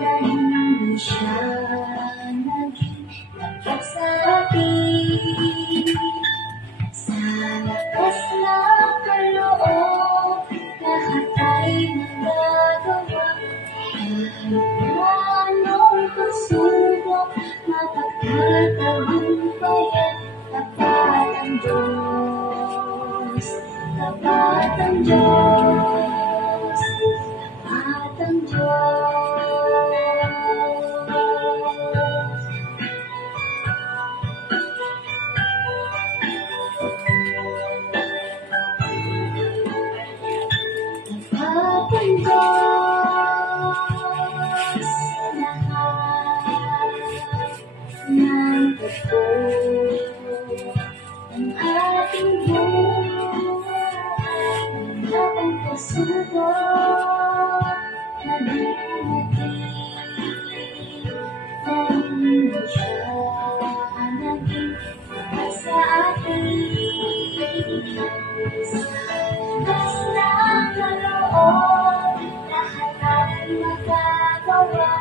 na hindi siya naging tapat sa akin. Sa lakas ng kaloob, lahat ay magagawa. Kahit na anong pagsubok, mapagtatagumpayan. Tapat ang Diyos, tapat ang Diyos, tapat ang Diyos. Tapat ang Diyos sa lahat ng totoo. Ang ating buhay, wala pang pagsubok na dumating, na hindi siya naging tapat sa atin. Sa lakas ng kaloob, lahat ay magagawa.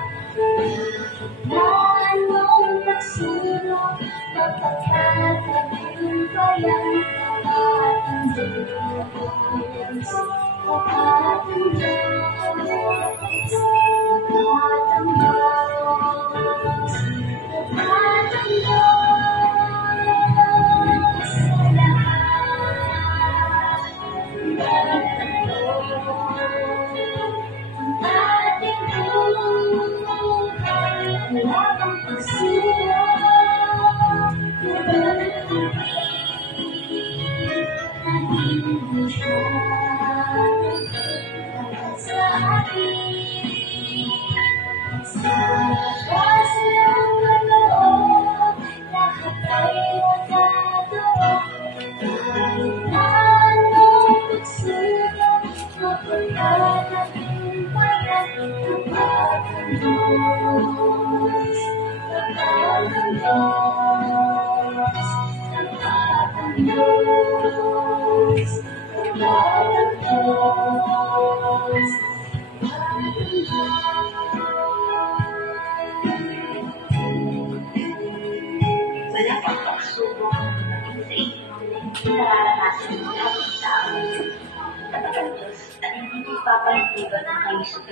Na anong pagsubok, mapagtatagumpayan. Tapat ang Diyos, tapat ang Diyos, tapat ang Diyos, tapat ang Diyos sa lahat ng totoo. Ang ating buhay, wala pang pagsubok na dumating, na hindi siya tapat sa atin. Sa lakas ng kaloob, lahat ay magagawa. Kahit na anong pagsubok, mapagtatagumpayan. Tapat ang Diyos, tapat ang Diyos, tapat ang Diyos, tapat ang Diyos, tapat ang Diyos. Wala pang pagsubok na dumating sa inyo na hindi nararanasan ng lahat ng tao. Tapat ang Diyos at hindi ipapahintulot ang kayo sa buhay.